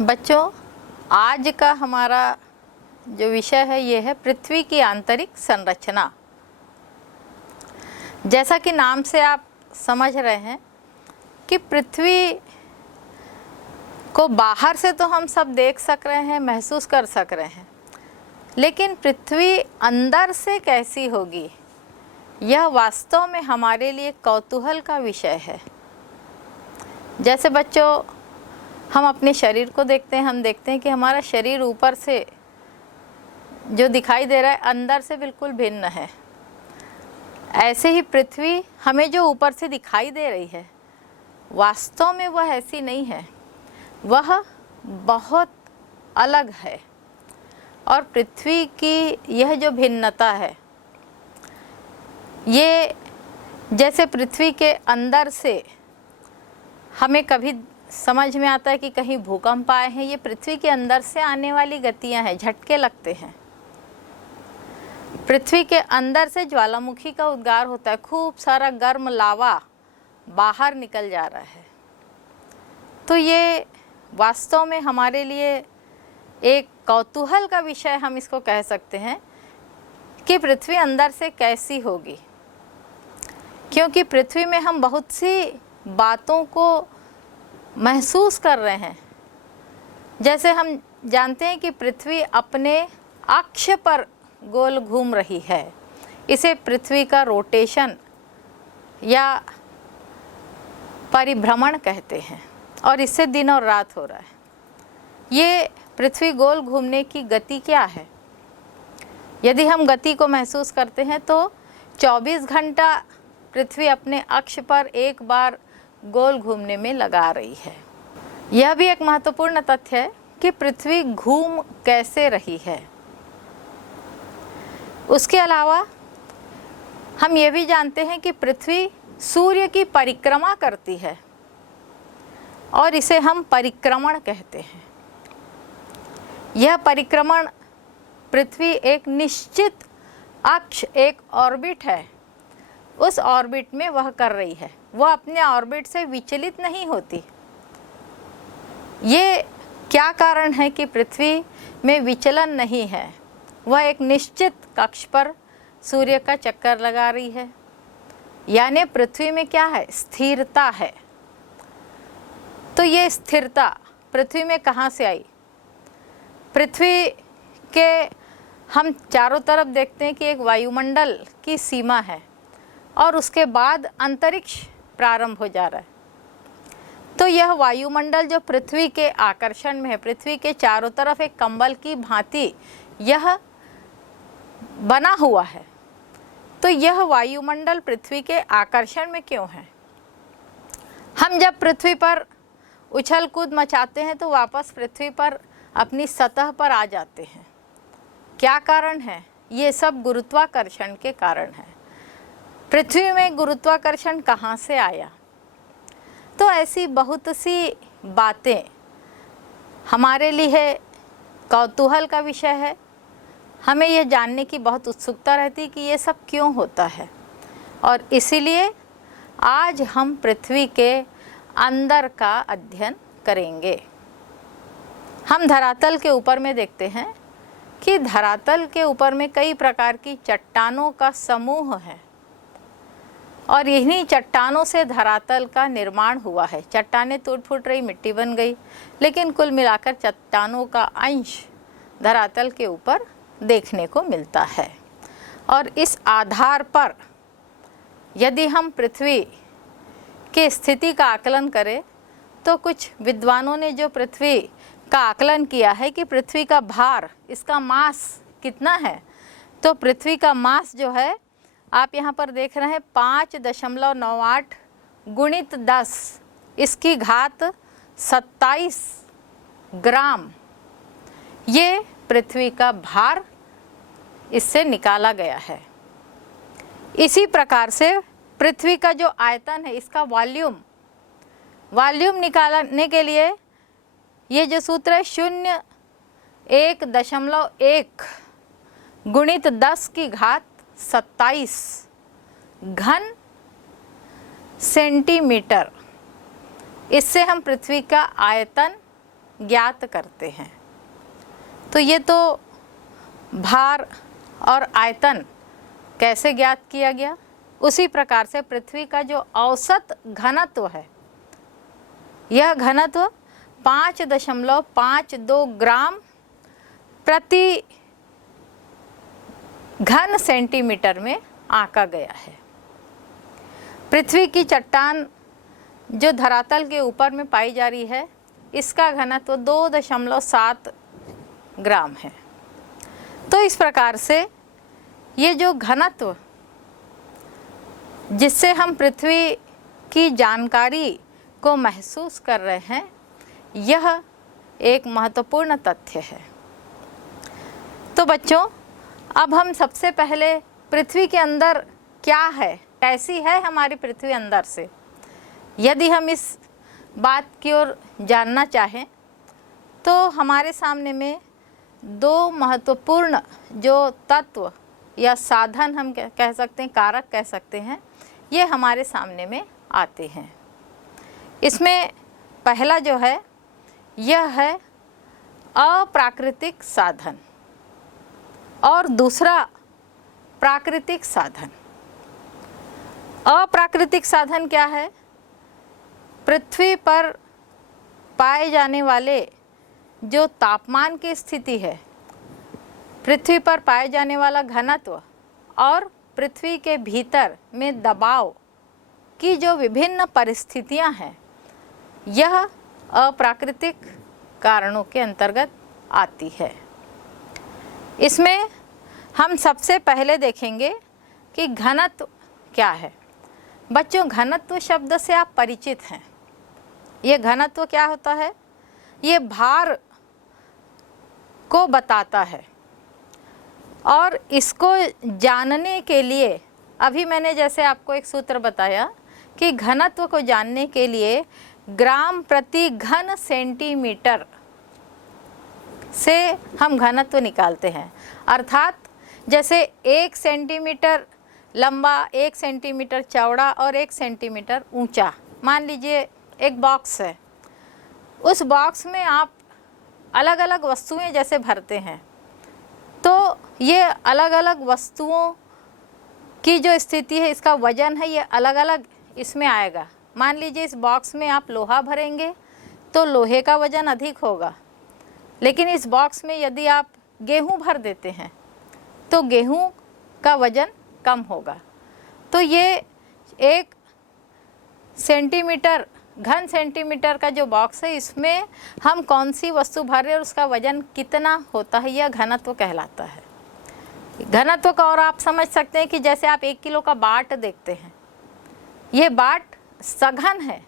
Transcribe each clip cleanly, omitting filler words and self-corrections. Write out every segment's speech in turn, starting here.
बच्चों, आज का हमारा जो विषय है ये है पृथ्वी की आंतरिक संरचना। जैसा कि नाम से आप समझ रहे हैं कि पृथ्वी को बाहर से तो हम सब देख सक रहे हैं, महसूस कर सक रहे हैं, लेकिन पृथ्वी अंदर से कैसी होगी यह वास्तव में हमारे लिए कौतूहल का विषय है। जैसे बच्चों, हम अपने शरीर को देखते हैं, हम देखते हैं कि हमारा शरीर ऊपर से जो दिखाई दे रहा है अंदर से बिल्कुल भिन्न है। ऐसे ही पृथ्वी हमें जो ऊपर से दिखाई दे रही है वास्तव में वह ऐसी नहीं है, वह बहुत अलग है। और पृथ्वी की यह जो भिन्नता है, ये जैसे पृथ्वी के अंदर से हमें कभी समझ में आता है कि कहीं भूकंप आए हैं, ये पृथ्वी के अंदर से आने वाली गतियां हैं, झटके लगते हैं। पृथ्वी के अंदर से ज्वालामुखी का उद्गार होता है, खूब सारा गर्म लावा बाहर निकल जा रहा है। तो ये वास्तव में हमारे लिए एक कौतूहल का विषय हम इसको कह सकते हैं कि पृथ्वी अंदर से कैसी होगी, क्योंकि पृथ्वी में हम बहुत सी बातों को महसूस कर रहे हैं। जैसे हम जानते हैं कि पृथ्वी अपने अक्ष पर गोल घूम रही है, इसे पृथ्वी का रोटेशन या परिभ्रमण कहते हैं, और इससे दिन और रात हो रहा है। ये पृथ्वी गोल घूमने की गति क्या है? यदि हम गति को महसूस करते हैं तो 24 घंटा पृथ्वी अपने अक्ष पर एक बार गोल घूमने में लगा रही है। यह भी एक महत्वपूर्ण तथ्य है कि पृथ्वी घूम कैसे रही है। उसके अलावा हम ये भी जानते हैं कि पृथ्वी सूर्य की परिक्रमा करती है और इसे हम परिक्रमण कहते हैं। यह परिक्रमण पृथ्वी एक निश्चित अक्ष, एक ऑर्बिट है, उस ऑर्बिट में वह कर रही है, वह अपने ऑर्बिट से विचलित नहीं होती। ये क्या कारण है कि पृथ्वी में विचलन नहीं है? वह एक निश्चित कक्ष पर सूर्य का चक्कर लगा रही है, यानी पृथ्वी में क्या है? स्थिरता है। तो ये स्थिरता पृथ्वी में कहाँ से आई? पृथ्वी के हम चारों तरफ देखते हैं कि एक वायुमंडल की सीमा है और उसके बाद अंतरिक्ष प्रारंभ हो जा रहा है। तो यह वायुमंडल जो पृथ्वी के आकर्षण में है, पृथ्वी के चारों तरफ एक कंबल की भांति यह बना हुआ है। तो यह वायुमंडल पृथ्वी के आकर्षण में क्यों है? हम जब पृथ्वी पर उछल कूद मचाते हैं तो वापस पृथ्वी पर अपनी सतह पर आ जाते हैं। क्या कारण है? ये सब गुरुत्वाकर्षण के कारण है। पृथ्वी में गुरुत्वाकर्षण कहाँ से आया? तो ऐसी बहुत सी बातें हमारे लिए कौतूहल का विषय है। हमें यह जानने की बहुत उत्सुकता रहती है कि ये सब क्यों होता है, और इसीलिए आज हम पृथ्वी के अंदर का अध्ययन करेंगे। हम धरातल के ऊपर में देखते हैं कि धरातल के ऊपर में कई प्रकार की चट्टानों का समूह है, और इन्हीं चट्टानों से धरातल का निर्माण हुआ है। चट्टानें टूट फूट रही, मिट्टी बन गई, लेकिन कुल मिलाकर चट्टानों का अंश धरातल के ऊपर देखने को मिलता है। और इस आधार पर यदि हम पृथ्वी के स्थिति का आकलन करें तो कुछ विद्वानों ने जो पृथ्वी का आकलन किया है कि पृथ्वी का भार, इसका मास कितना है, तो पृथ्वी का मास जो है आप यहाँ पर देख रहे हैं 5.98 गुणित 10, इसकी घात 27 ग्राम, ये पृथ्वी का भार इससे निकाला गया है। इसी प्रकार से पृथ्वी का जो आयतन है, इसका वॉल्यूम निकालने के लिए ये जो सूत्र है 0.1 गुणित 10 की घात 27 घन सेंटीमीटर, इससे हम पृथ्वी का आयतन ज्ञात करते हैं। तो ये तो भार और आयतन कैसे ज्ञात किया गया, उसी प्रकार से पृथ्वी का जो औसत घनत्व है, यह घनत्व 5.52 ग्राम प्रति घन सेंटीमीटर में आंका गया है। पृथ्वी की चट्टान जो धरातल के ऊपर में पाई जा रही है, इसका घनत्व 2.7 ग्राम है। तो इस प्रकार से ये जो घनत्व जिससे हम पृथ्वी की जानकारी को महसूस कर रहे हैं, यह एक महत्वपूर्ण तथ्य है। तो बच्चों, अब हम सबसे पहले पृथ्वी के अंदर क्या है, कैसी है हमारी पृथ्वी अंदर से, यदि हम इस बात की ओर जानना चाहें तो हमारे सामने में दो महत्वपूर्ण जो तत्व या साधन हम कह सकते हैं, कारक कह सकते हैं, ये हमारे सामने में आते हैं। इसमें पहला जो है यह है अप्राकृतिक साधन और दूसरा प्राकृतिक साधन। अप्राकृतिक साधन क्या है? पृथ्वी पर पाए जाने वाले जो तापमान की स्थिति है, पृथ्वी पर पाए जाने वाला घनत्व और पृथ्वी के भीतर में दबाव की जो विभिन्न परिस्थितियां हैं, यह अप्राकृतिक कारणों के अंतर्गत आती है। इसमें हम सबसे पहले देखेंगे कि घनत्व क्या है। बच्चों, घनत्व शब्द से आप परिचित हैं। ये घनत्व क्या होता है? ये भार को बताता है और इसको जानने के लिए अभी मैंने जैसे आपको एक सूत्र बताया कि घनत्व को जानने के लिए ग्राम प्रति घन सेंटीमीटर से हम घनत्व निकालते हैं। अर्थात जैसे 1 सेंटीमीटर लंबा, 1 सेंटीमीटर चौड़ा और 1 सेंटीमीटर ऊंचा, मान लीजिए एक बॉक्स है। उस बॉक्स में आप अलग अलग वस्तुएं जैसे भरते हैं, तो ये अलग अलग वस्तुओं की जो स्थिति है, इसका वजन है, ये अलग अलग इसमें आएगा। मान लीजिए इस बॉक्स में आप लोहा भरेंगे तो लोहे का वजन अधिक होगा, लेकिन इस बॉक्स में यदि आप गेहूं भर देते हैं तो गेहूं का वजन कम होगा। तो ये 1 सेंटीमीटर घन सेंटीमीटर का जो बॉक्स है, इसमें हम कौन सी वस्तु भर रहे हैं और उसका वजन कितना होता है, यह घनत्व कहलाता है। घनत्व का और आप समझ सकते हैं कि जैसे आप 1 किलो का बाट देखते हैं, ये बाट सघन है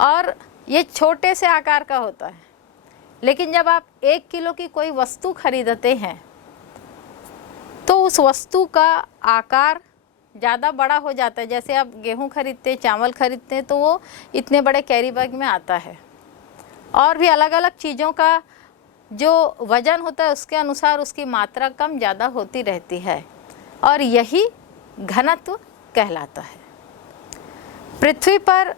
और ये छोटे से आकार का होता है, लेकिन जब आप 1 किलो की कोई वस्तु खरीदते हैं तो उस वस्तु का आकार ज़्यादा बड़ा हो जाता है। जैसे आप गेहूं खरीदते, चावल खरीदते हैं तो वो इतने बड़े कैरी बैग में आता है, और भी अलग अलग चीज़ों का जो वजन होता है उसके अनुसार उसकी मात्रा कम ज़्यादा होती रहती है, और यही घनत्व कहलाता है। पृथ्वी पर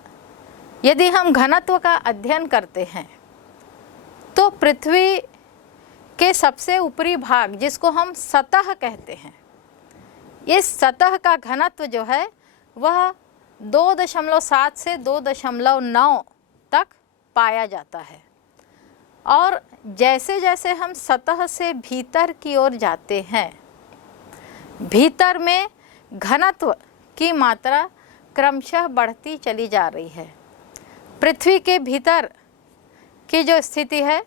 यदि हम घनत्व का अध्ययन करते हैं तो पृथ्वी के सबसे ऊपरी भाग, जिसको हम सतह कहते हैं, इस सतह का घनत्व जो है वह 2.7 से 2.9 तक पाया जाता है। और जैसे जैसे हम सतह से भीतर की ओर जाते हैं, भीतर में घनत्व की मात्रा क्रमशः बढ़ती चली जा रही है। पृथ्वी के भीतर की जो स्थिति है,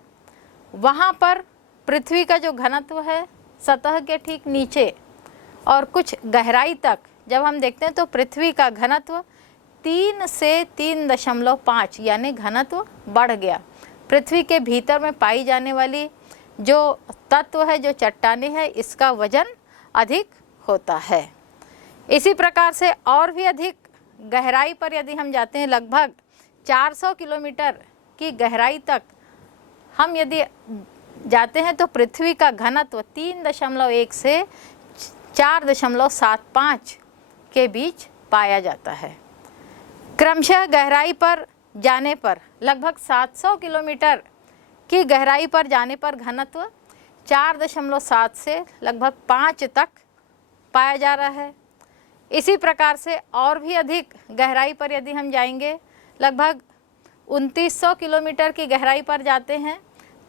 वहाँ पर पृथ्वी का जो घनत्व है सतह के ठीक नीचे और कुछ गहराई तक जब हम देखते हैं तो पृथ्वी का घनत्व 3 से 3.5 यानी घनत्व बढ़ गया। पृथ्वी के भीतर में पाई जाने वाली जो तत्व है, जो चट्टानें हैं, इसका वजन अधिक होता है। इसी प्रकार से और भी अधिक गहराई पर यदि हम जाते हैं, लगभग 400 किलोमीटर की गहराई तक हम यदि जाते हैं तो पृथ्वी का घनत्व 3.1 से 4.75 के बीच पाया जाता है। क्रमशः गहराई पर जाने पर लगभग 700 किलोमीटर की गहराई पर जाने पर घनत्व 4.7 से लगभग 5 तक पाया जा रहा है। इसी प्रकार से और भी अधिक गहराई पर यदि हम जाएंगे, लगभग 2900 किलोमीटर की गहराई पर जाते हैं,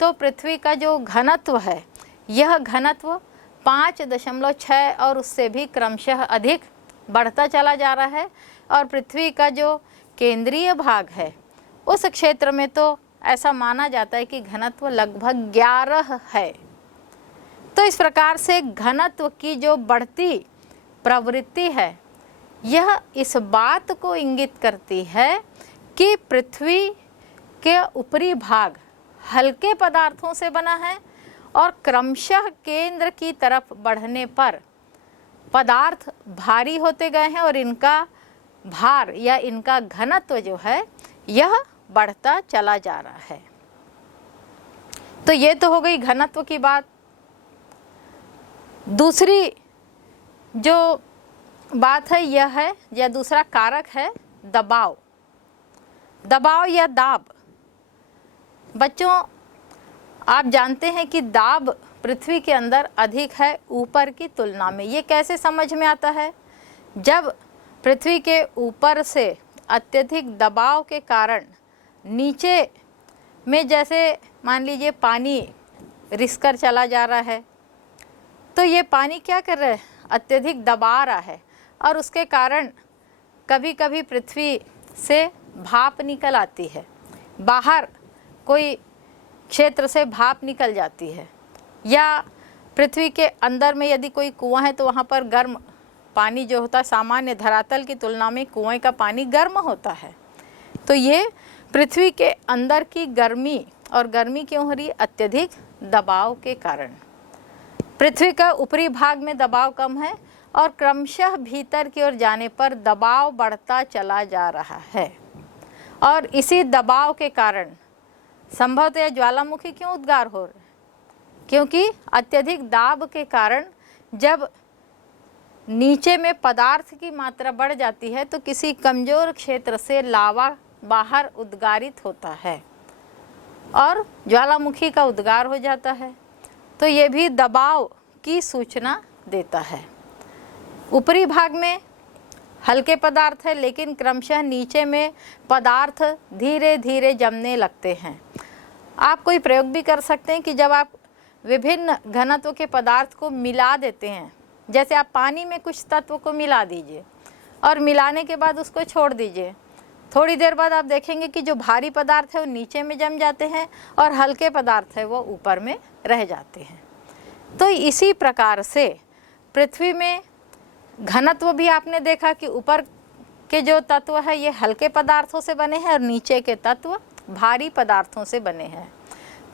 तो पृथ्वी का जो घनत्व है यह घनत्व 5.6 और उससे भी क्रमशः अधिक बढ़ता चला जा रहा है। और पृथ्वी का जो केंद्रीय भाग है उस क्षेत्र में तो ऐसा माना जाता है कि घनत्व लगभग 11 है। तो इस प्रकार से घनत्व की जो बढ़ती प्रवृत्ति है यह इस बात को इंगित करती है कि पृथ्वी के ऊपरी भाग हल्के पदार्थों से बना है और क्रमशः केंद्र की तरफ बढ़ने पर पदार्थ भारी होते गए हैं और इनका भार या इनका घनत्व जो है यह बढ़ता चला जा रहा है। तो ये तो हो गई घनत्व की बात। दूसरी जो बात है यह है, या दूसरा कारक है दबाव। दबाव या दाब। बच्चों, आप जानते हैं कि दाब पृथ्वी के अंदर अधिक है ऊपर की तुलना में। ये कैसे समझ में आता है? जब पृथ्वी के ऊपर से अत्यधिक दबाव के कारण नीचे में, जैसे मान लीजिए पानी रिसकर चला जा रहा है, तो ये पानी क्या कर रहा है? अत्यधिक दबा रहा है और उसके कारण कभी कभी पृथ्वी से भाप निकल आती है, बाहर कोई क्षेत्र से भाप निकल जाती है, या पृथ्वी के अंदर में यदि कोई कुआं है तो वहाँ पर गर्म पानी जो होता है, सामान्य धरातल की तुलना में कुएं का पानी गर्म होता है। तो ये पृथ्वी के अंदर की गर्मी, और गर्मी क्यों हो रही है? अत्यधिक दबाव के कारण। पृथ्वी का ऊपरी भाग में दबाव कम है और क्रमशः भीतर की ओर जाने पर दबाव बढ़ता चला जा रहा है। और इसी दबाव के कारण संभवतः ज्वालामुखी क्यों उद्गार हो रहे हैं? क्योंकि अत्यधिक दाब के कारण जब नीचे में पदार्थ की मात्रा बढ़ जाती है तो किसी कमजोर क्षेत्र से लावा बाहर उद्गारित होता है और ज्वालामुखी का उद्गार हो जाता है। तो ये भी दबाव की सूचना देता है। ऊपरी भाग में हल्के पदार्थ है, लेकिन क्रमशः नीचे में पदार्थ धीरे धीरे जमने लगते हैं। आप कोई प्रयोग भी कर सकते हैं कि जब आप विभिन्न घनत्व के पदार्थ को मिला देते हैं, जैसे आप पानी में कुछ तत्व को मिला दीजिए और मिलाने के बाद उसको छोड़ दीजिए, थोड़ी देर बाद आप देखेंगे कि जो भारी पदार्थ है वो नीचे में जम जाते हैं और हल्के पदार्थ है वो ऊपर में रह जाते हैं। तो इसी प्रकार से पृथ्वी में घनत्व भी आपने देखा कि ऊपर के जो तत्व है ये हल्के पदार्थों से बने हैं और नीचे के तत्व भारी पदार्थों से बने हैं।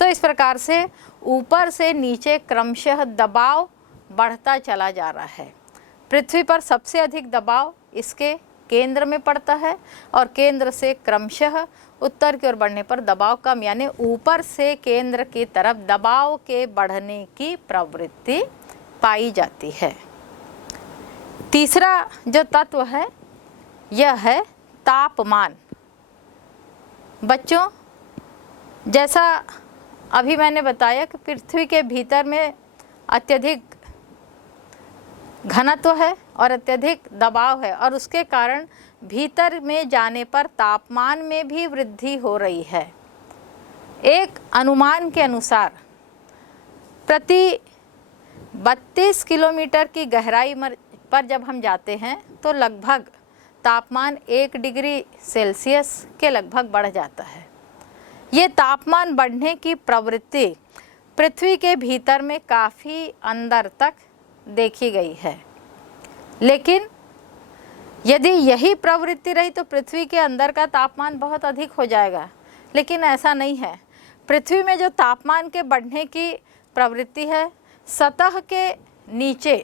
तो इस प्रकार से ऊपर से नीचे क्रमशः दबाव बढ़ता चला जा रहा है। पृथ्वी पर सबसे अधिक दबाव इसके केंद्र में पड़ता है और केंद्र से क्रमशः उत्तर की ओर बढ़ने पर दबाव कम, यानी ऊपर से केंद्र की तरफ दबाव के बढ़ने की प्रवृत्ति पाई जाती है। तीसरा जो तत्व है यह है तापमान। बच्चों, जैसा अभी मैंने बताया कि पृथ्वी के भीतर में अत्यधिक घनत्व है और अत्यधिक दबाव है और उसके कारण भीतर में जाने पर तापमान में भी वृद्धि हो रही है। एक अनुमान के अनुसार प्रति 32 किलोमीटर की गहराई पर जब हम जाते हैं तो लगभग तापमान 1 डिग्री सेल्सियस के लगभग बढ़ जाता है। ये तापमान बढ़ने की प्रवृत्ति पृथ्वी के भीतर में काफ़ी अंदर तक देखी गई है। लेकिन यदि यही प्रवृत्ति रही तो पृथ्वी के अंदर का तापमान बहुत अधिक हो जाएगा, लेकिन ऐसा नहीं है। पृथ्वी में जो तापमान के बढ़ने की प्रवृत्ति है, सतह के नीचे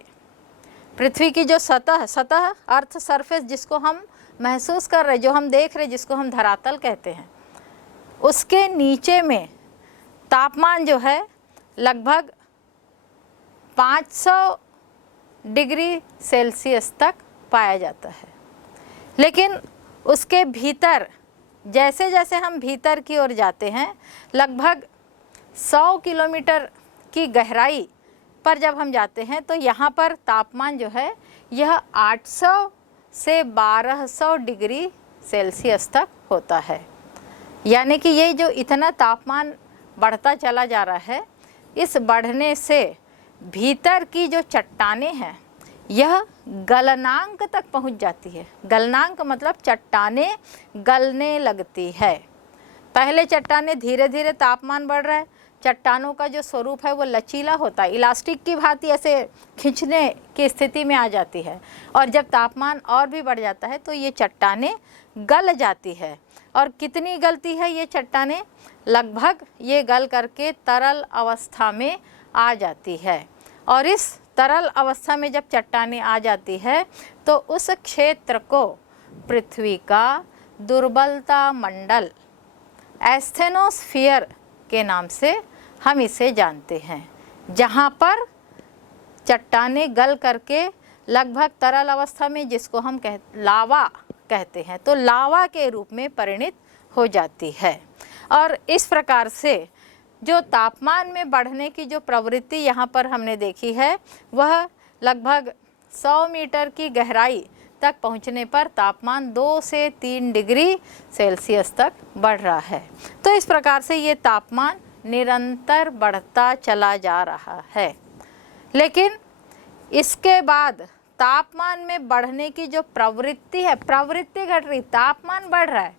पृथ्वी की जो सतह अर्थ सरफेस जिसको हम महसूस कर रहे, जो हम देख रहे, जिसको हम धरातल कहते हैं, उसके नीचे में तापमान जो है लगभग 500 डिग्री सेल्सियस तक पाया जाता है। लेकिन उसके भीतर जैसे जैसे हम भीतर की ओर जाते हैं लगभग 100 किलोमीटर की गहराई पर जब हम जाते हैं तो यहाँ पर तापमान जो है यह 800 से 1200 डिग्री सेल्सियस तक होता है। यानी कि ये जो इतना तापमान बढ़ता चला जा रहा है, इस बढ़ने से भीतर की जो चट्टानें हैं यह गलनांक तक पहुंच जाती है। गलनांक मतलब चट्टानें गलने लगती है। पहले चट्टानें धीरे धीरे तापमान बढ़ रहा है, चट्टानों का जो स्वरूप है वो लचीला होता है, इलास्टिक की भांति ऐसे खींचने की स्थिति में आ जाती है, और जब तापमान और भी बढ़ जाता है तो ये चट्टानें गल जाती है। और कितनी गलती है ये चट्टानें? लगभग ये गल करके तरल अवस्था में आ जाती है। और इस तरल अवस्था में जब चट्टानें आ जाती है तो उस क्षेत्र को पृथ्वी का दुर्बलता मंडल, एस्थेनोस्फीयर के नाम से हम इसे जानते हैं, जहाँ पर चट्टानें गल करके लगभग तरल अवस्था में, जिसको हम लावा कहते हैं, तो लावा के रूप में परिणित हो जाती है। और इस प्रकार से जो तापमान में बढ़ने की जो प्रवृत्ति यहाँ पर हमने देखी है, वह लगभग 100 मीटर की गहराई तक पहुँचने पर तापमान 2 से 3 डिग्री सेल्सियस तक बढ़ रहा है। तो इस प्रकार से ये तापमान निरंतर बढ़ता चला जा रहा है। लेकिन इसके बाद तापमान में बढ़ने की जो प्रवृत्ति है, प्रवृत्ति घट रही, तापमान बढ़ रहा है,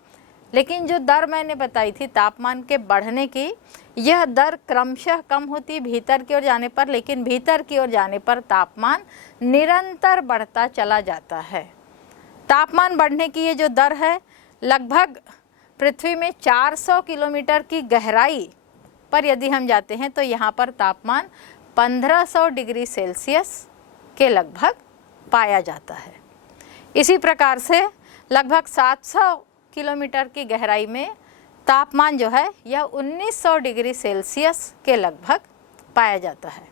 लेकिन जो दर मैंने बताई थी तापमान के बढ़ने की, यह दर क्रमशः कम होती भीतर की ओर जाने पर, लेकिन भीतर की ओर जाने पर तापमान निरंतर बढ़ता चला जाता है। तापमान बढ़ने की ये जो दर है, लगभग पृथ्वी में 400 किलोमीटर की गहराई पर यदि हम जाते हैं तो यहाँ पर तापमान 1500 डिग्री सेल्सियस के लगभग पाया जाता है। इसी प्रकार से लगभग 700 किलोमीटर की गहराई में तापमान जो है यह 1900 डिग्री सेल्सियस के लगभग पाया जाता है।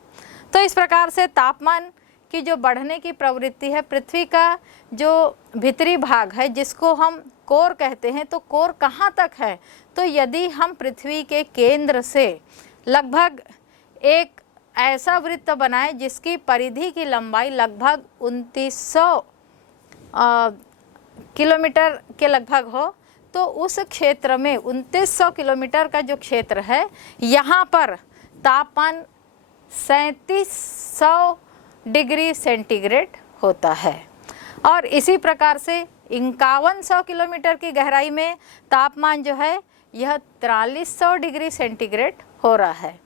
तो इस प्रकार से तापमान की जो बढ़ने की प्रवृत्ति है, पृथ्वी का जो भीतरी भाग है जिसको हम कोर कहते हैं, तो कोर कहाँ तक है? तो यदि हम पृथ्वी के केंद्र से लगभग एक ऐसा वृत्त बनाए जिसकी परिधि की लंबाई लगभग 2900 किलोमीटर के लगभग हो, तो उस क्षेत्र में 2900 किलोमीटर का जो क्षेत्र है, यहाँ पर तापमान 3700 डिग्री सेंटीग्रेड होता है। और इसी प्रकार से 5100 किलोमीटर की गहराई में तापमान जो है यह 4300 डिग्री सेंटीग्रेड हो रहा है।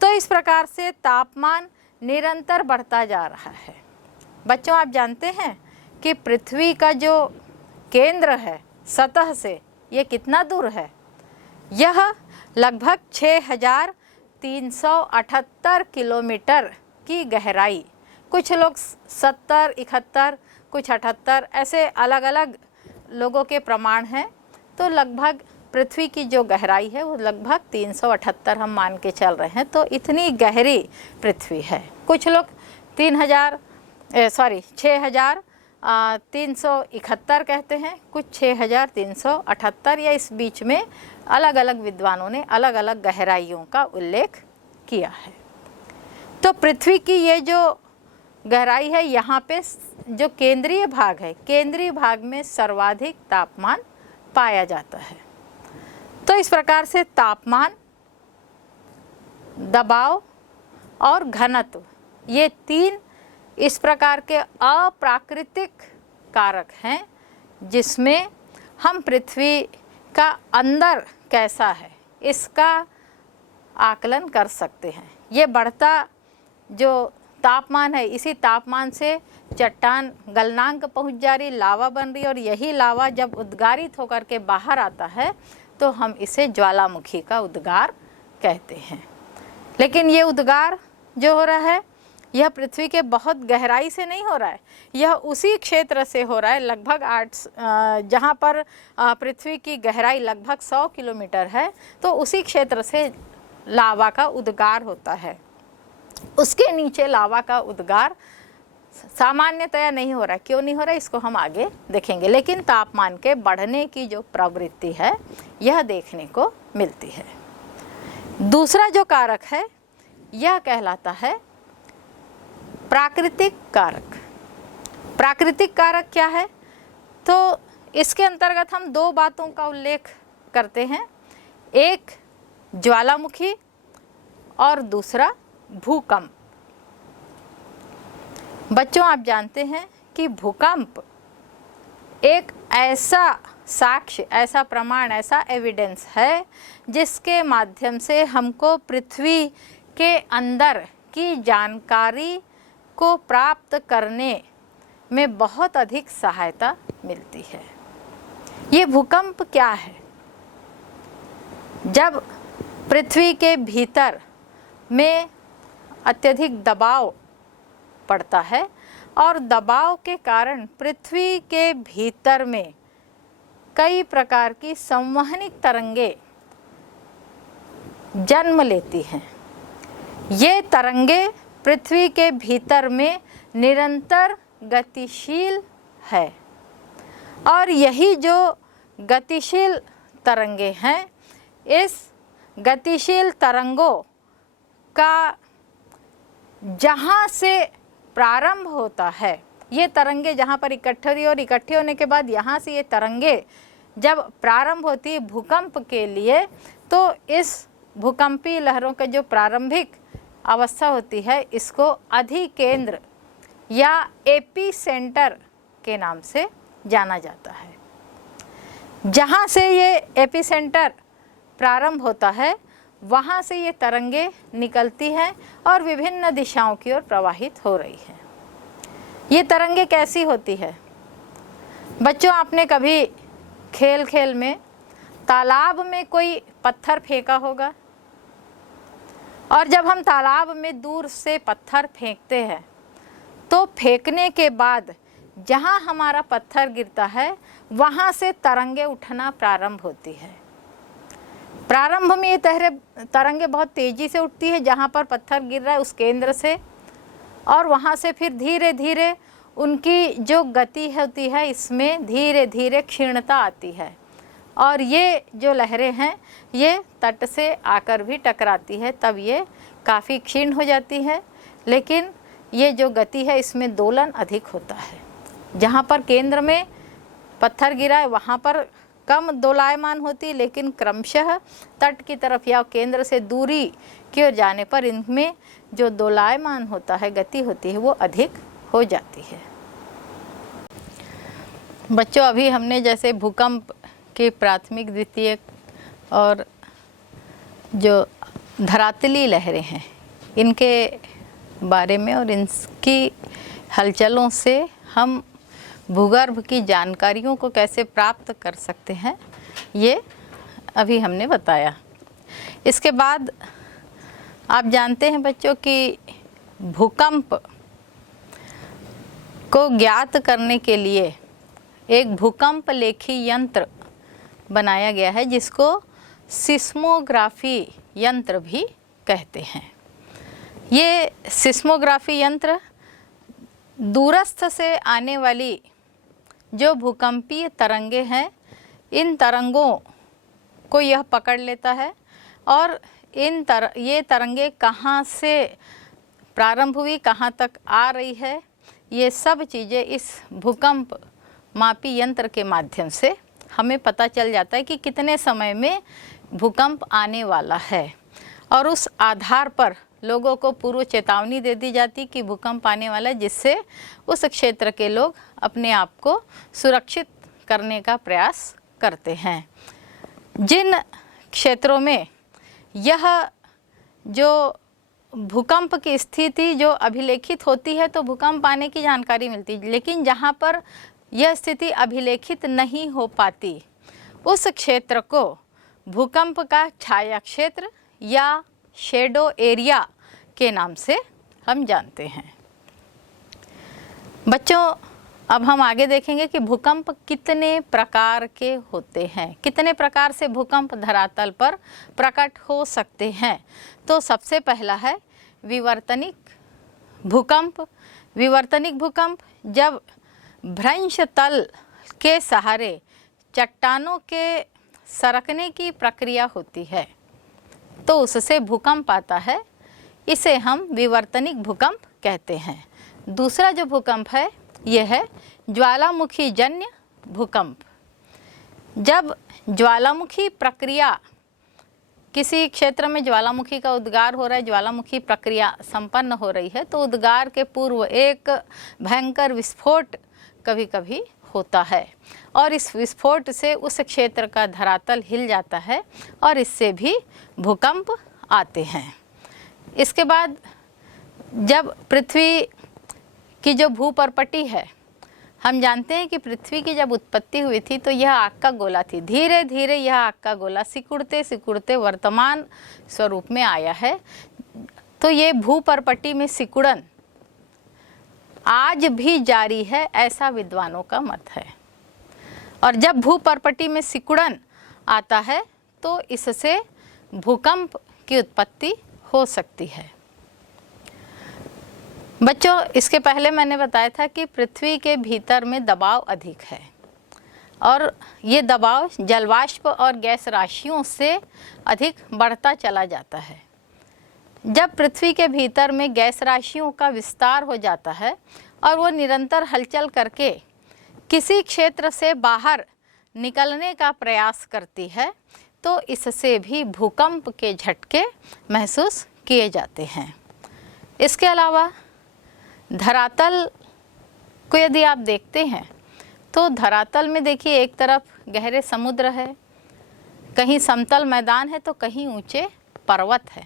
तो इस प्रकार से तापमान निरंतर बढ़ता जा रहा है। बच्चों, आप जानते हैं कि पृथ्वी का जो केंद्र है सतह से, ये कितना दूर है? यह लगभग 6378 किलोमीटर की गहराई, कुछ लोग 70, 71, कुछ 78, ऐसे अलग अलग लोगों के प्रमाण हैं। तो लगभग पृथ्वी की जो गहराई है वो लगभग 378 हम मान के चल रहे हैं। तो इतनी गहरी पृथ्वी है। कुछ लोग 6371 कहते हैं, कुछ 6378, या इस बीच में अलग अलग विद्वानों ने अलग अलग गहराइयों का उल्लेख किया है। तो पृथ्वी की ये जो गहराई है, यहाँ पे जो केंद्रीय भाग है, केंद्रीय भाग में सर्वाधिक तापमान पाया जाता है। तो इस प्रकार से तापमान, दबाव और घनत्व, ये 3 इस प्रकार के अप्राकृतिक कारक हैं जिसमें हम पृथ्वी का अंदर कैसा है इसका आकलन कर सकते हैं। ये बढ़ता जो तापमान है, इसी तापमान से चट्टान गलनांक पहुंच जा रही, लावा बन रही, और यही लावा जब उद्गारित होकर के बाहर आता है तो हम इसे ज्वालामुखी का उद्गार कहते हैं। लेकिन ये उद्गार जो हो रहा है यह पृथ्वी के बहुत गहराई से नहीं हो रहा है, यह उसी क्षेत्र से हो रहा है लगभग जहाँ पर पृथ्वी की गहराई लगभग 100 किलोमीटर है, तो उसी क्षेत्र से लावा का उद्गार होता है। उसके नीचे लावा का उद्गार सामान्यतया नहीं हो रहा है। क्यों नहीं हो रहा है इसको हम आगे देखेंगे, लेकिन तापमान के बढ़ने की जो प्रवृत्ति है यह देखने को मिलती है। दूसरा जो कारक है यह कहलाता है प्राकृतिक कारक। प्राकृतिक कारक क्या है? तो इसके अंतर्गत हम दो बातों का उल्लेख करते हैं, एक ज्वालामुखी और दूसरा भूकंप। बच्चों, आप जानते हैं कि भूकंप एक ऐसा साक्ष्य, ऐसा प्रमाण, ऐसा एविडेंस है जिसके माध्यम से हमको पृथ्वी के अंदर की जानकारी को प्राप्त करने में बहुत अधिक सहायता मिलती है। ये भूकंप क्या है? जब पृथ्वी के भीतर में अत्यधिक दबाव पड़ता है और दबाव के कारण पृथ्वी के भीतर में कई प्रकार की संवहनिक तरंगे जन्म लेती हैं। ये तरंगे पृथ्वी के भीतर में निरंतर गतिशील है और यही जो गतिशील तरंगे हैं, इस गतिशील तरंगों का जहाँ से प्रारंभ होता है, ये तरंगे जहाँ पर इकट्ठी हुई और इकट्ठे होने के बाद यहाँ से ये तरंगे जब प्रारंभ होती है भूकंप के लिए, तो इस भूकंपीय लहरों का जो प्रारंभिक अवस्था होती है इसको अधिकेंद्र या एपीसेंटर के नाम से जाना जाता है। जहाँ से ये एपीसेंटर प्रारंभ होता है वहाँ से ये तरंगे निकलती हैं और विभिन्न दिशाओं की ओर प्रवाहित हो रही है। ये तरंगे कैसी होती है? बच्चों, आपने कभी खेल खेल में तालाब में कोई पत्थर फेंका होगा और जब हम तालाब में दूर से पत्थर फेंकते हैं तो फेंकने के बाद जहाँ हमारा पत्थर गिरता है वहाँ से तरंगे उठना प्रारंभ होती है। प्रारंभ में ये तरंगे बहुत तेज़ी से उठती है जहाँ पर पत्थर गिर रहा है उस केंद्र से, और वहाँ से फिर धीरे धीरे उनकी जो गति होती है इसमें धीरे धीरे क्षीणता आती है और ये जो लहरें हैं ये तट से आकर भी टकराती है, तब ये काफ़ी क्षीण हो जाती है। लेकिन ये जो गति है इसमें दोलन अधिक होता है। जहाँ पर केंद्र में पत्थर गिरा है वहाँ पर कम दोलायमान होती, लेकिन क्रमशः तट की तरफ या केंद्र से दूरी की ओर जाने पर इनमें जो दोलायमान होता है, गति होती है, वो अधिक हो जाती है। बच्चों, अभी हमने जैसे भूकंप के प्राथमिक, द्वितीयक और जो धरातली लहरें हैं इनके बारे में और इनकी हलचलों से हम भूगर्भ की जानकारियों को कैसे प्राप्त कर सकते हैं, ये अभी हमने बताया। इसके बाद आप जानते हैं बच्चों कि भूकंप को ज्ञात करने के लिए एक भूकंप लेखी यंत्र बनाया गया है जिसको सिस्मोग्राफी यंत्र भी कहते हैं। ये सिस्मोग्राफी यंत्र दूरस्थ से आने वाली जो भूकंपीय तरंगे हैं इन तरंगों को यह पकड़ लेता है और ये तरंगे कहाँ से प्रारंभ हुई, कहाँ तक आ रही है, ये सब चीज़ें इस भूकंप मापी यंत्र के माध्यम से हमें पता चल जाता है कि कितने समय में भूकंप आने वाला है और उस आधार पर लोगों को पूर्व चेतावनी दे दी जाती कि भूकंप आने वाला है, जिससे उस क्षेत्र के लोग अपने आप को सुरक्षित करने का प्रयास करते हैं। जिन क्षेत्रों में यह जो भूकंप की स्थिति जो अभिलेखित होती है तो भूकंप आने की जानकारी मिलती है, लेकिन जहाँ पर यह स्थिति अभिलेखित नहीं हो पाती उस क्षेत्र को भूकंप का छाया क्षेत्र या शेडो एरिया के नाम से हम जानते हैं। बच्चों, अब हम आगे देखेंगे कि भूकंप कितने प्रकार के होते हैं, कितने प्रकार से भूकंप धरातल पर प्रकट हो सकते हैं। तो सबसे पहला है विवर्तनिक भूकंप। विवर्तनिक भूकंप जब भ्रंश तल के सहारे चट्टानों के सरकने की प्रक्रिया होती है तो उससे भूकंप आता है, इसे हम विवर्तनिक भूकंप कहते हैं। दूसरा जो भूकंप है यह है ज्वालामुखी जन्य भूकंप। जब ज्वालामुखी प्रक्रिया, किसी क्षेत्र में ज्वालामुखी का उद्गार हो रहा है, ज्वालामुखी प्रक्रिया संपन्न हो रही है, तो उद्गार के पूर्व एक भयंकर विस्फोट कभी कभी होता है और इस विस्फोट से उस क्षेत्र का धरातल हिल जाता है और इससे भी भूकंप आते हैं। इसके बाद जब पृथ्वी की जो भूपर्पटी है, हम जानते हैं कि पृथ्वी की जब उत्पत्ति हुई थी तो यह आग का गोला थी। धीरे धीरे यह आग का गोला सिकुड़ते सिकुड़ते वर्तमान स्वरूप में आया है। तो ये भूपर्पटी में सिकुड़न आज भी जारी है, ऐसा विद्वानों का मत है। और जब भूपर्पटी में सिकुड़न आता है तो इससे भूकंप की उत्पत्ति हो सकती है। बच्चों, इसके पहले मैंने बताया था कि पृथ्वी के भीतर में दबाव अधिक है और ये दबाव जलवाष्प और गैस राशियों से अधिक बढ़ता चला जाता है। जब पृथ्वी के भीतर में गैस राशियों का विस्तार हो जाता है और वो निरंतर हलचल करके किसी क्षेत्र से बाहर निकलने का प्रयास करती है, तो इससे भी भूकंप के झटके महसूस किए जाते हैं। इसके अलावा धरातल को यदि आप देखते हैं तो धरातल में देखिए, एक तरफ गहरे समुद्र है, कहीं समतल मैदान है तो कहीं ऊंचे पर्वत है।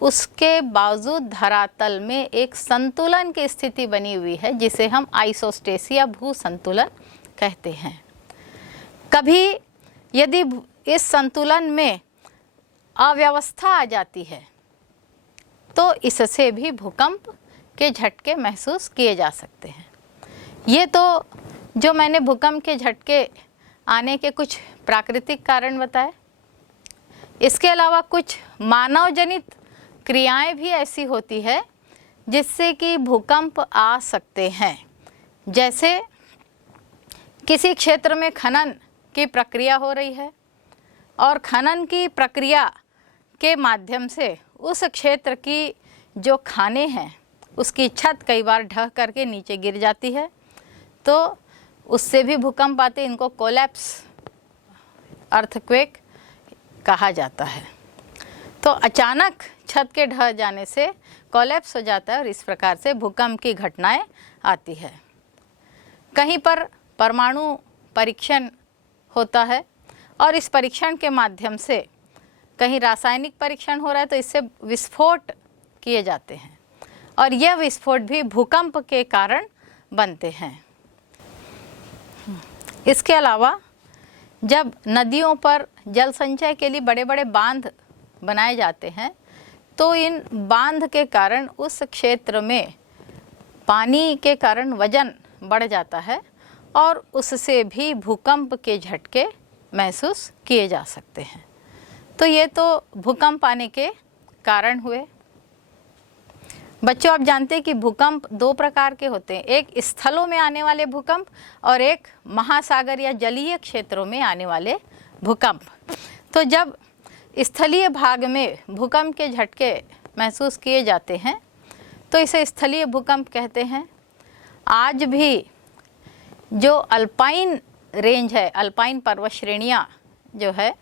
उसके बावजूद धरातल में एक संतुलन की स्थिति बनी हुई है जिसे हम आइसोस्टेसिस या भू संतुलन कहते हैं। कभी यदि इस संतुलन में अव्यवस्था आ जाती है तो इससे भी भूकंप के झटके महसूस किए जा सकते हैं। ये तो जो मैंने भूकंप के झटके आने के कुछ प्राकृतिक कारण बताए। इसके अलावा कुछ मानव जनित क्रियाएं भी ऐसी होती है जिससे कि भूकंप आ सकते हैं। जैसे किसी क्षेत्र में खनन की प्रक्रिया हो रही है और खनन की प्रक्रिया के माध्यम से उस क्षेत्र की जो खाने हैं उसकी छत कई बार ढह करके नीचे गिर जाती है, तो उससे भी भूकंप आते। इनको कोलैप्स अर्थक्वेक कहा जाता है। तो अचानक छत के ढह जाने से कोलैप्स हो जाता है और इस प्रकार से भूकंप की घटनाएं आती है। कहीं पर परमाणु परीक्षण होता है और इस परीक्षण के माध्यम से कहीं रासायनिक परीक्षण हो रहा है तो इससे विस्फोट किए जाते हैं और यह विस्फोट भी भूकंप के कारण बनते हैं। इसके अलावा जब नदियों पर जल संचय के लिए बड़े बड़े बांध बनाए जाते हैं तो इन बांध के कारण उस क्षेत्र में पानी के कारण वजन बढ़ जाता है और उससे भी भूकंप के झटके महसूस किए जा सकते हैं। तो ये तो भूकंप आने के कारण हुए। बच्चों, आप जानते हैं कि भूकंप दो प्रकार के होते हैं, एक स्थलों में आने वाले भूकंप और एक महासागर या जलीय क्षेत्रों में आने वाले भूकंप। तो जब स्थलीय भाग में भूकंप के झटके महसूस किए जाते हैं तो इसे स्थलीय भूकंप कहते हैं। आज भी जो अल्पाइन रेंज है, अल्पाइन पर्वत श्रेणियाँ जो है,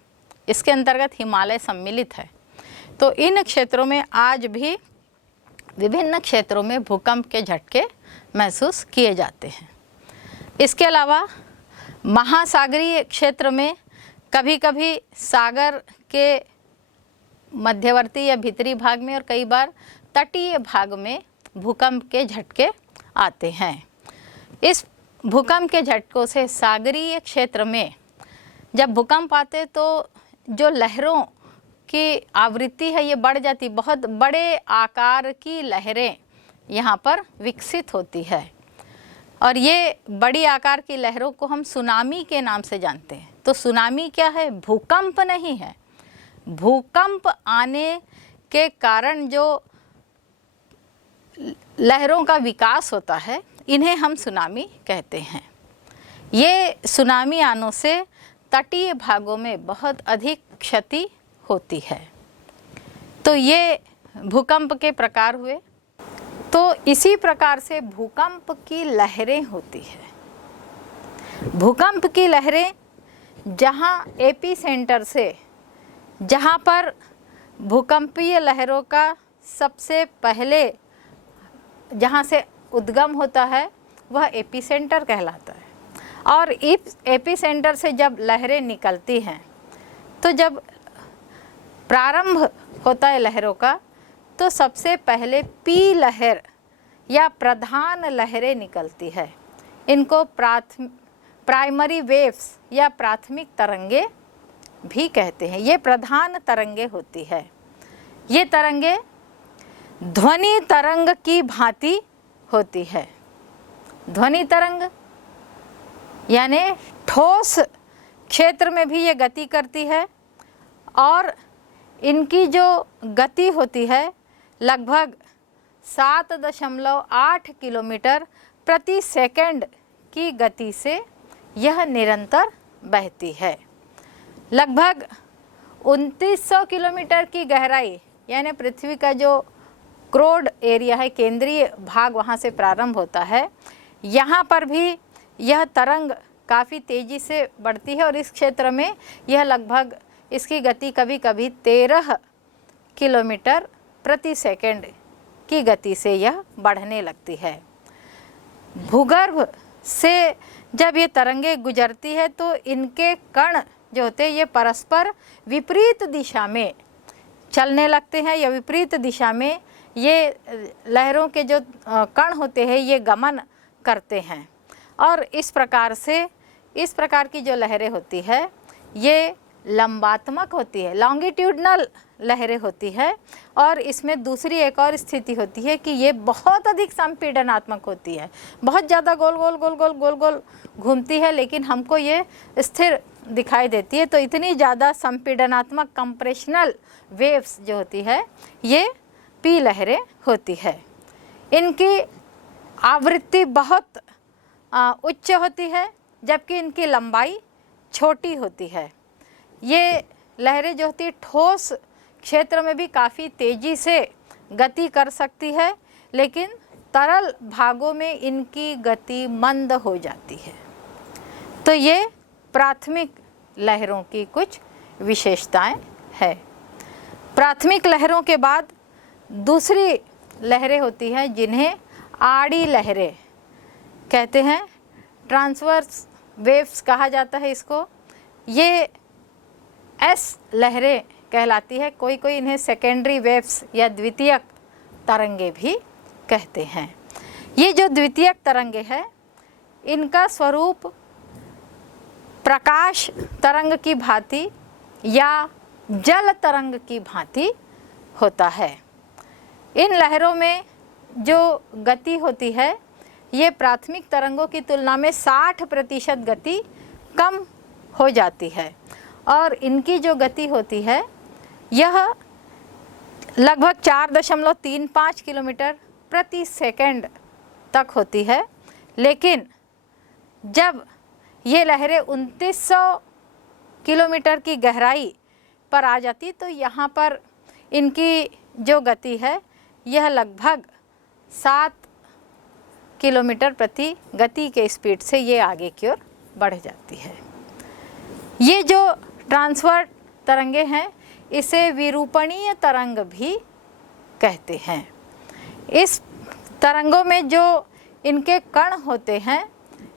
इसके अंतर्गत हिमालय सम्मिलित है। तो इन क्षेत्रों में आज भी विभिन्न क्षेत्रों में भूकंप के झटके महसूस किए जाते हैं। इसके अलावा महासागरीय क्षेत्र में कभी कभी सागर के मध्यवर्ती या भीतरी भाग में और कई बार तटीय भाग में भूकंप के झटके आते हैं। इस भूकंप के झटकों से सागरीय क्षेत्र में जब भूकंप आते तो जो लहरों की आवृत्ति है ये बढ़ जाती, बहुत बड़े आकार की लहरें यहाँ पर विकसित होती है और ये बड़ी आकार की लहरों को हम सुनामी के नाम से जानते हैं। तो सुनामी क्या है? भूकंप नहीं है। भूकंप आने के कारण जो लहरों का विकास होता है इन्हें हम सुनामी कहते हैं। ये सुनामी आनों से तटीय भागों में बहुत अधिक क्षति होती है। तो ये भूकंप के प्रकार हुए। तो इसी प्रकार से भूकंप की लहरें होती है। भूकंप की लहरें जहाँ एपी सेंटर से, जहाँ पर भूकंपीय लहरों का सबसे पहले जहाँ से उद्गम होता है वह एपी सेंटर कहलाता है। और इस एपी सेंटर से जब लहरें निकलती हैं, तो जब प्रारंभ होता है लहरों का, तो सबसे पहले पी लहर या प्रधान लहरें निकलती है। इनको प्राइमरी वेव्स या प्राथमिक तरंगे भी कहते हैं। ये प्रधान तरंगे होती है। ये तरंगे ध्वनि तरंग की भांति होती है। ध्वनि तरंग यानी ठोस क्षेत्र में भी ये गति करती है और इनकी जो गति होती है लगभग 7.8 किलोमीटर प्रति सेकंड की गति से यह निरंतर बहती है। लगभग 2900 किलोमीटर की गहराई, यानी पृथ्वी का जो क्रोड एरिया है, केंद्रीय भाग, वहाँ से प्रारंभ होता है। यहाँ पर भी यह तरंग काफ़ी तेज़ी से बढ़ती है और इस क्षेत्र में यह लगभग, इसकी गति कभी कभी 13 किलोमीटर प्रति सेकंड की गति से यह बढ़ने लगती है। भूगर्भ से जब ये तरंगे गुजरती है तो इनके कण जो होते हैं ये परस्पर विपरीत दिशा में चलने लगते हैं, या विपरीत दिशा में ये लहरों के जो कण होते हैं ये गमन करते हैं। और इस प्रकार से इस प्रकार की जो लहरें होती है ये लंबात्मक होती है, लॉन्गिट्यूडनल लहरें होती है। और इसमें दूसरी एक और स्थिति होती है कि ये बहुत अधिक संपीड़नात्मक होती है, बहुत ज़्यादा गोल गोल गोल गोल गोल गोल घूमती है, लेकिन हमको ये स्थिर दिखाई देती है। तो इतनी ज़्यादा संपीड़नात्मक कंप्रेशनल वेव्स जो होती है ये पी लहरें होती है। इनकी आवृत्ति बहुत उच्च होती है, जबकि इनकी लंबाई छोटी होती है। ये लहरें जो होती है ठोस क्षेत्र में भी काफ़ी तेज़ी से गति कर सकती है, लेकिन तरल भागों में इनकी गति मंद हो जाती है। तो ये प्राथमिक लहरों की कुछ विशेषताएं हैं। प्राथमिक लहरों के बाद दूसरी लहरें होती हैं जिन्हें आड़ी लहरें कहते हैं, ट्रांसवर्स वेव्स कहा जाता है इसको। ये एस लहरें कहलाती है। कोई कोई इन्हें सेकेंडरी वेव्स या द्वितीयक तरंगे भी कहते हैं। ये जो द्वितीयक तरंगे हैं इनका स्वरूप प्रकाश तरंग की भांति या जल तरंग की भांति होता है। इन लहरों में जो गति होती है ये प्राथमिक तरंगों की तुलना में 60% गति कम हो जाती है और इनकी जो गति होती है यह लगभग 4.35 किलोमीटर प्रति सेकंड तक होती है। लेकिन जब ये लहरें 2900 किलोमीटर की गहराई पर आ जाती तो यहाँ पर इनकी जो गति है यह लगभग 7 किलोमीटर प्रति गति के स्पीड से ये आगे की ओर बढ़ जाती है। ये जो ट्रांसवर्स तरंगे हैं इसे विरूपणीय तरंग भी कहते हैं। इस तरंगों में जो इनके कण होते हैं,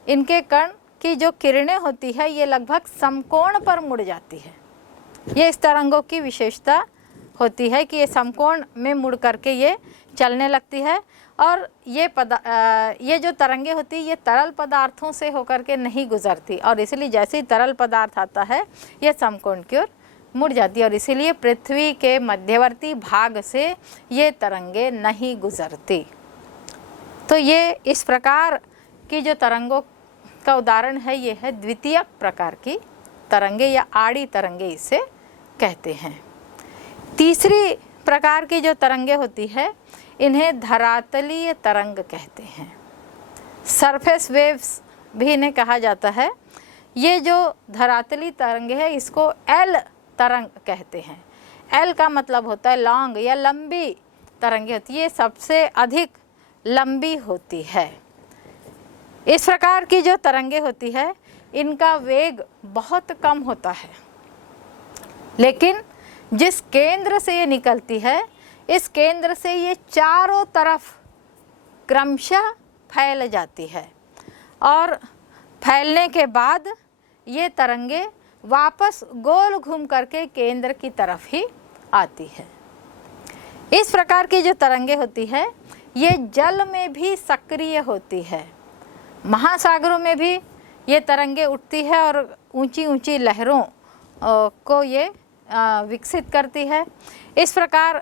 इनके कण की जो किरणें होती है ये लगभग समकोण पर मुड़ जाती है। ये इस तरंगों की विशेषता होती है कि ये समकोण में मुड़ करके ये चलने लगती है। और ये जो तरंगे होती है ये तरल पदार्थों से होकर के नहीं गुजरती और इसलिए जैसे ही तरल पदार्थ आता है ये समकोण की ओर मुड़ जाती है और इसीलिए पृथ्वी के मध्यवर्ती भाग से ये तरंगे नहीं गुजरती। तो ये इस प्रकार की जो तरंगों का उदाहरण है ये है द्वितीयक प्रकार की तरंगे या आड़ी तरंगे इसे कहते हैं। तीसरी प्रकार की जो तरंगे होती है इन्हें धरातलीय तरंग कहते हैं। सरफेस वेव्स भी इन्हें कहा जाता है। ये जो धरातली तरंगे है इसको एल तरंग कहते हैं। एल का मतलब होता है लॉन्ग या लंबी तरंगे होती है, ये सबसे अधिक लंबी होती है। इस प्रकार की जो तरंगे होती है इनका वेग बहुत कम होता है, लेकिन जिस केंद्र से ये निकलती है इस केंद्र से ये चारों तरफ क्रमशः फैल जाती है और फैलने के बाद ये तरंगे वापस गोल घूम करके केंद्र की तरफ ही आती है। इस प्रकार की जो तरंगे होती है ये जल में भी सक्रिय होती है, महासागरों में भी ये तरंगे उठती है और ऊंची ऊंची लहरों को ये विकसित करती है। इस प्रकार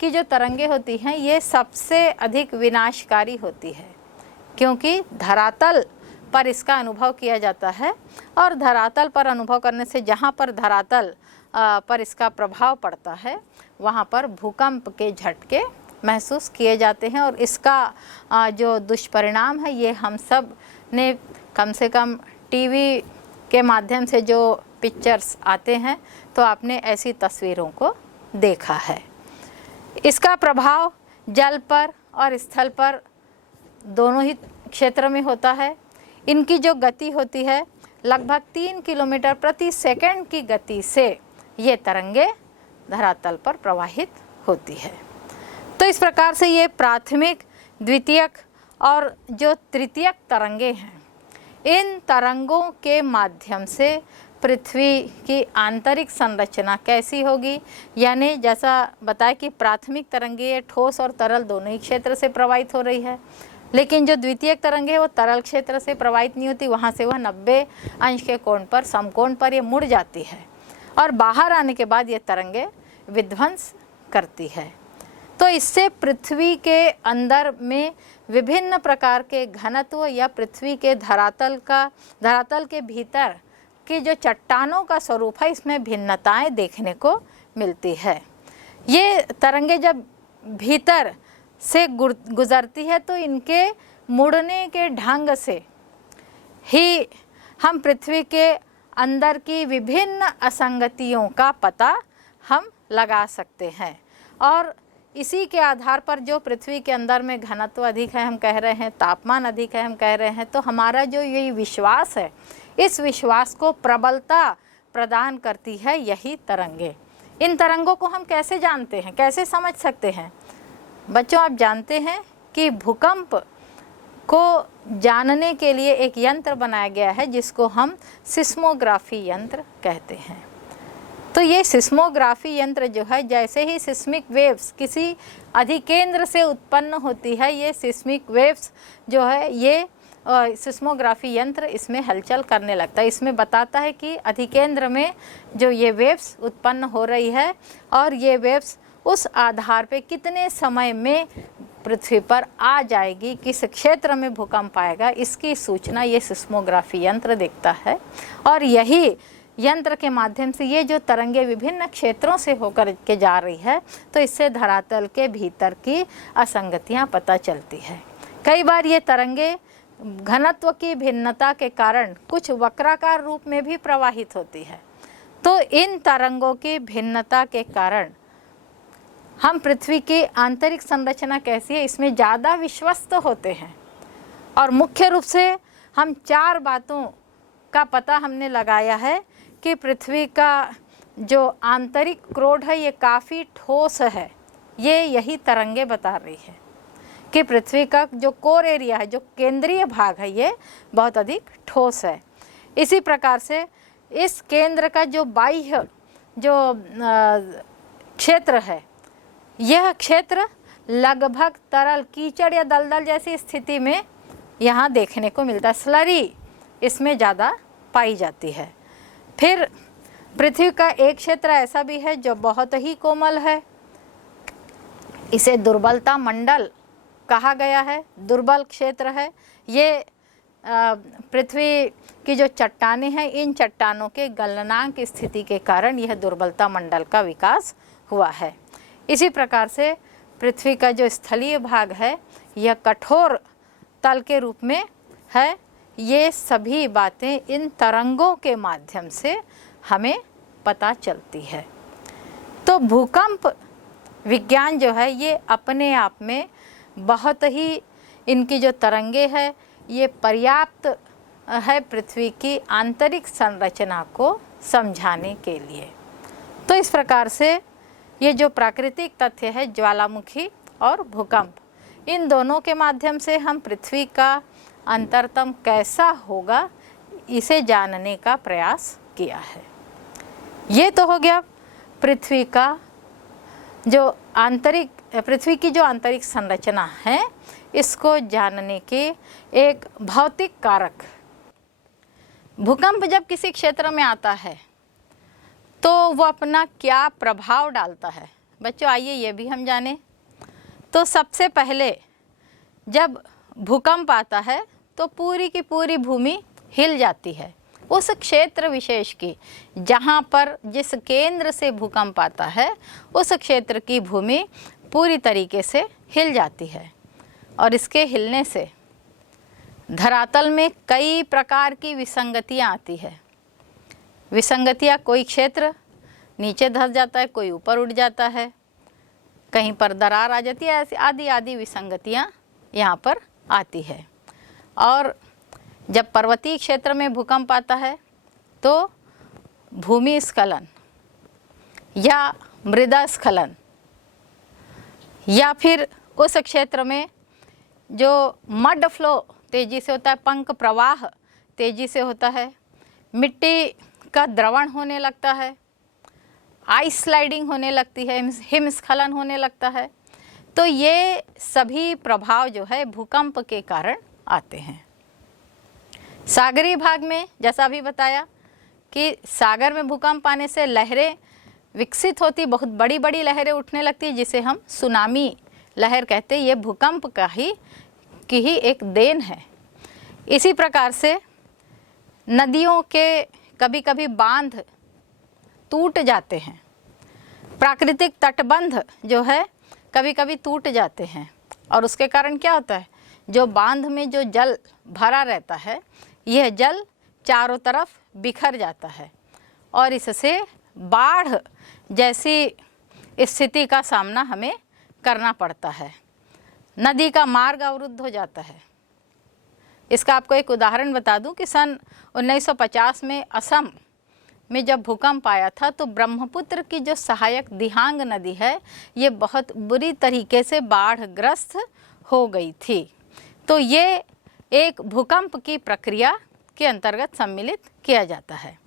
की जो तरंगे होती हैं ये सबसे अधिक विनाशकारी होती है, क्योंकि धरातल पर इसका अनुभव किया जाता है और धरातल पर अनुभव करने से जहाँ पर धरातल पर इसका प्रभाव पड़ता है वहाँ पर भूकंप के झटके महसूस किए जाते हैं। और इसका जो दुष्परिणाम है ये हम सब ने कम से कम टीवी के माध्यम से जो पिक्चर्स आते हैं तो आपने ऐसी तस्वीरों को देखा है। इसका प्रभाव जल पर और स्थल पर दोनों ही क्षेत्र में होता है। इनकी जो गति होती है लगभग 3 किलोमीटर प्रति सेकंड की गति से ये तरंगे धरातल पर प्रवाहित होती है। तो इस प्रकार से ये प्राथमिक, द्वितीयक और जो तृतीयक तरंगे हैं, इन तरंगों के माध्यम से पृथ्वी की आंतरिक संरचना कैसी होगी, यानी जैसा बताया कि प्राथमिक तरंगे ठोस और तरल दोनों ही क्षेत्र से प्रवाहित हो रही है, लेकिन जो द्वितीयक तरंगे वो तरल क्षेत्र से प्रवाहित नहीं होती, वहाँ से वह 90 अंश के कोण पर, समकोण पर ये मुड़ जाती है और बाहर आने के बाद ये तरंगे विध्वंस करती है। तो इससे पृथ्वी के अंदर में विभिन्न प्रकार के घनत्व या पृथ्वी के धरातल के भीतर की जो चट्टानों का स्वरूप है इसमें भिन्नताएं देखने को मिलती है। ये तरंगे जब भीतर से गुजरती है तो इनके मुड़ने के ढंग से ही हम पृथ्वी के अंदर की विभिन्न असंगतियों का पता हम लगा सकते हैं और इसी के आधार पर जो पृथ्वी के अंदर में घनत्व अधिक है हम कह रहे हैं, तापमान अधिक है हम कह रहे हैं, तो हमारा जो ये विश्वास है इस विश्वास को प्रबलता प्रदान करती है यही तरंगे। इन तरंगों को हम कैसे जानते हैं, कैसे समझ सकते हैं? बच्चों, आप जानते हैं कि भूकंप को जानने के लिए एक यंत्र बनाया गया है जिसको हम सिस्मोग्राफी यंत्र कहते हैं। तो ये सिस्मोग्राफी यंत्र जो है, जैसे ही सिस्मिक वेव्स किसी अधिकेंद्र से उत्पन्न होती है, ये सिस्मिक वेव्स जो है ये सिस्मोग्राफी यंत्र इसमें हलचल करने लगता है। इसमें बताता है कि अधिकेंद्र में जो ये वेव्स उत्पन्न हो रही है और ये वेव्स उस आधार पे कितने समय में पृथ्वी पर आ जाएगी, किस क्षेत्र में भूकंप आएगा, इसकी सूचना ये सिस्मोग्राफी यंत्र देखता है। और यही यंत्र के माध्यम से ये जो तरंगे विभिन्न क्षेत्रों से होकर के जा रही है तो इससे धरातल के भीतर की असंगतियां पता चलती है। कई बार ये तरंगे घनत्व की भिन्नता के कारण कुछ वक्राकार रूप में भी प्रवाहित होती है। तो इन तरंगों की भिन्नता के कारण हम पृथ्वी की आंतरिक संरचना कैसी है इसमें ज़्यादा विश्वस्त होते हैं। और मुख्य रूप से हम 4 बातों का पता हमने लगाया है कि पृथ्वी का जो आंतरिक क्रोड है ये काफ़ी ठोस है। ये यही तरंगे बता रही है कि पृथ्वी का जो कोर एरिया है, जो केंद्रीय भाग है, ये बहुत अधिक ठोस है। इसी प्रकार से इस केंद्र का जो बाह्य जो क्षेत्र है, यह क्षेत्र लगभग तरल, कीचड़ या दलदल जैसी स्थिति में यहाँ देखने को मिलता है। स्लरी इसमें ज़्यादा पाई जाती है। फिर पृथ्वी का एक क्षेत्र ऐसा भी है जो बहुत ही कोमल है, इसे दुर्बलता मंडल कहा गया है, दुर्बल क्षेत्र है। ये पृथ्वी की जो चट्टानें हैं, इन चट्टानों के गलनांक स्थिति के कारण यह दुर्बलता मंडल का विकास हुआ है। इसी प्रकार से पृथ्वी का जो स्थलीय भाग है यह कठोर तल के रूप में है। ये सभी बातें इन तरंगों के माध्यम से हमें पता चलती है। तो भूकंप विज्ञान जो है ये अपने आप में बहुत ही, इनकी जो तरंगे है ये पर्याप्त है पृथ्वी की आंतरिक संरचना को समझाने के लिए। तो इस प्रकार से ये जो प्राकृतिक तथ्य है ज्वालामुखी और भूकंप, इन दोनों के माध्यम से हम पृथ्वी का अंतरतम कैसा होगा इसे जानने का प्रयास किया है। ये तो हो गया पृथ्वी का जो आंतरिक, पृथ्वी की जो आंतरिक संरचना है इसको जानने के एक भौतिक कारक। भूकंप जब किसी क्षेत्र में आता है तो वो अपना क्या प्रभाव डालता है बच्चों, आइए ये भी हम जानें। तो सबसे पहले जब भूकंप आता है तो पूरी की पूरी भूमि हिल जाती है। उस क्षेत्र विशेष की, जहाँ पर जिस केंद्र से भूकंप आता है उस क्षेत्र की भूमि पूरी तरीके से हिल जाती है। और इसके हिलने से धरातल में कई प्रकार की विसंगतियाँ आती है। विसंगतियाँ, कोई क्षेत्र नीचे धंस जाता है, कोई ऊपर उठ जाता है, कहीं पर दरार आ जाती है, ऐसी आदि आदि विसंगतियाँ यहाँ पर आती है। और जब पर्वतीय क्षेत्र में भूकंप आता है तो भूमि स्खलन या मृदा स्खलन, या फिर उस क्षेत्र में जो मड फ्लो तेज़ी से होता है, पंक प्रवाह तेज़ी से होता है, मिट्टी का द्रवण होने लगता है, आइस स्लाइडिंग होने लगती है, हिमस्खलन होने लगता है। तो ये सभी प्रभाव जो है भूकंप के कारण आते हैं। सागरीय भाग में जैसा अभी बताया कि सागर में भूकंप आने से लहरें विकसित होती, बहुत बड़ी बड़ी लहरें उठने लगती है, जिसे हम सुनामी लहर कहते हैं। ये भूकंप का की ही एक देन है। इसी प्रकार से नदियों के कभी कभी बांध टूट जाते हैं, प्राकृतिक तटबंध जो है कभी कभी टूट जाते हैं, और उसके कारण क्या होता है, जो बांध में जो जल भरा रहता है यह जल चारों तरफ बिखर जाता है और इससे बाढ़ जैसी स्थिति का सामना हमें करना पड़ता है। नदी का मार्ग अवरुद्ध हो जाता है। इसका आपको एक उदाहरण बता दूं कि सन 1950 में असम में जब भूकंप आया था तो ब्रह्मपुत्र की जो सहायक दिहांग नदी है ये बहुत बुरी तरीके से बाढ़ग्रस्त हो गई थी। तो ये एक भूकंप की प्रक्रिया के अंतर्गत सम्मिलित किया जाता है।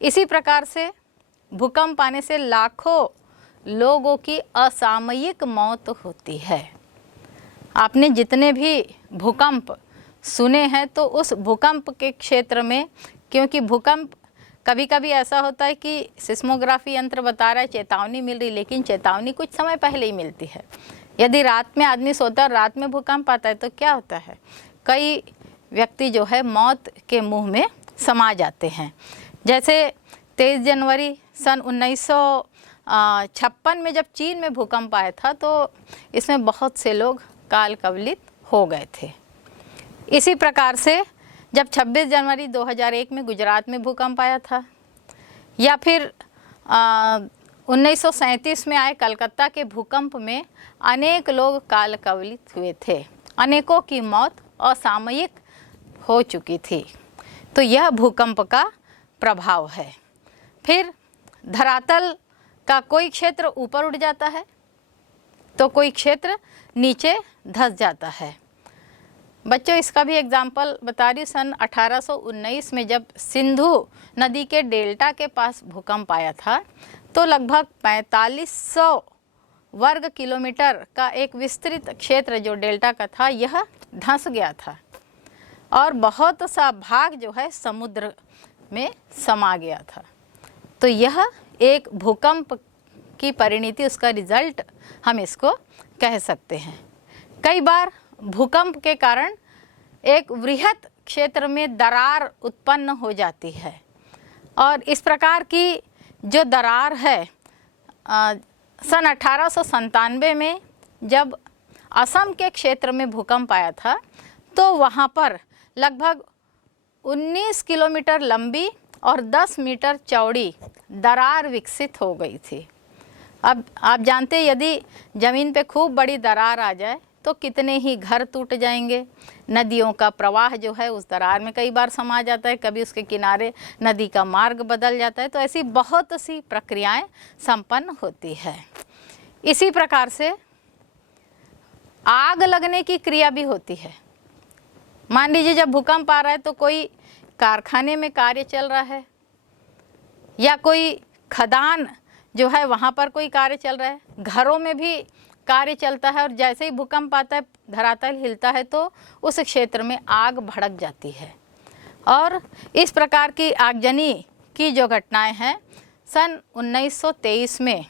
इसी प्रकार से भूकंप आने से लाखों लोगों की असामयिक मौत होती है। आपने जितने भी भूकंप सुने हैं तो उस भूकंप के क्षेत्र में, क्योंकि भूकंप कभी कभी ऐसा होता है कि सिस्मोग्राफी यंत्र बता रहा है चेतावनी मिल रही, लेकिन चेतावनी कुछ समय पहले ही मिलती है। यदि रात में आदमी सोता है और रात में भूकंप आता है तो क्या होता है, कई व्यक्ति जो है मौत के मुंह में समा जाते हैं। जैसे 23 जनवरी सन 1956 में जब चीन में भूकंप आया था तो इसमें बहुत से लोग काल कवलित हो गए थे। इसी प्रकार से जब 26 जनवरी 2001 में गुजरात में भूकंप आया था, या फिर 1937 में आए कलकत्ता के भूकंप में अनेक लोग काल कवलित हुए थे, अनेकों की मौत असामयिक हो चुकी थी। तो यह भूकंप का प्रभाव है। फिर धरातल का कोई क्षेत्र ऊपर उठ जाता है तो कोई क्षेत्र नीचे धंस जाता है। बच्चों इसका भी एग्जाम्पल बता रही हूँ। सन 1819 में जब सिंधु नदी के डेल्टा के पास भूकंप आया था तो लगभग 4500 वर्ग किलोमीटर का एक विस्तृत क्षेत्र जो डेल्टा का था यह धंस गया था और बहुत सा भाग जो है समुद्र में समा गया था। तो यह एक भूकंप की परिणति, उसका रिजल्ट हम इसको कह सकते हैं। कई बार भूकंप के कारण एक वृहत क्षेत्र में दरार उत्पन्न हो जाती है और इस प्रकार की जो दरार है सन 1897 में जब असम के क्षेत्र में भूकंप आया था तो वहाँ पर लगभग 19 किलोमीटर लंबी और 10 मीटर चौड़ी दरार विकसित हो गई थी। अब आप जानते हैं यदि ज़मीन पे खूब बड़ी दरार आ जाए तो कितने ही घर टूट जाएंगे। नदियों का प्रवाह जो है उस दरार में कई बार समा जाता है, कभी उसके किनारे नदी का मार्ग बदल जाता है। तो ऐसी बहुत सी प्रक्रियाएं संपन्न होती है। इसी प्रकार से आग लगने की क्रिया भी होती है। मान लीजिए जब भूकंप आ रहा है तो कोई कारखाने में कार्य चल रहा है या कोई खदान जो है वहाँ पर कोई कार्य चल रहा है, घरों में भी कार्य चलता है, और जैसे ही भूकंप आता है, धरातल हिलता है तो उस क्षेत्र में आग भड़क जाती है। और इस प्रकार की आगजनी की जो घटनाएं हैं, सन 1923 में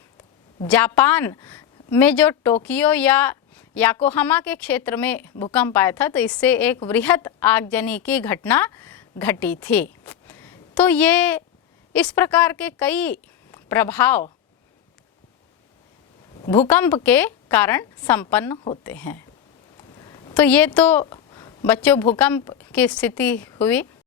जापान में जो टोक्यो या याकोहामा के क्षेत्र में भूकंप आया था, तो इससे एक वृहत आगजनी की घटना घटी थी। तो ये इस प्रकार के कई प्रभाव भूकंप के कारण संपन्न होते हैं। तो ये तो बच्चों भूकंप की स्थिति हुई।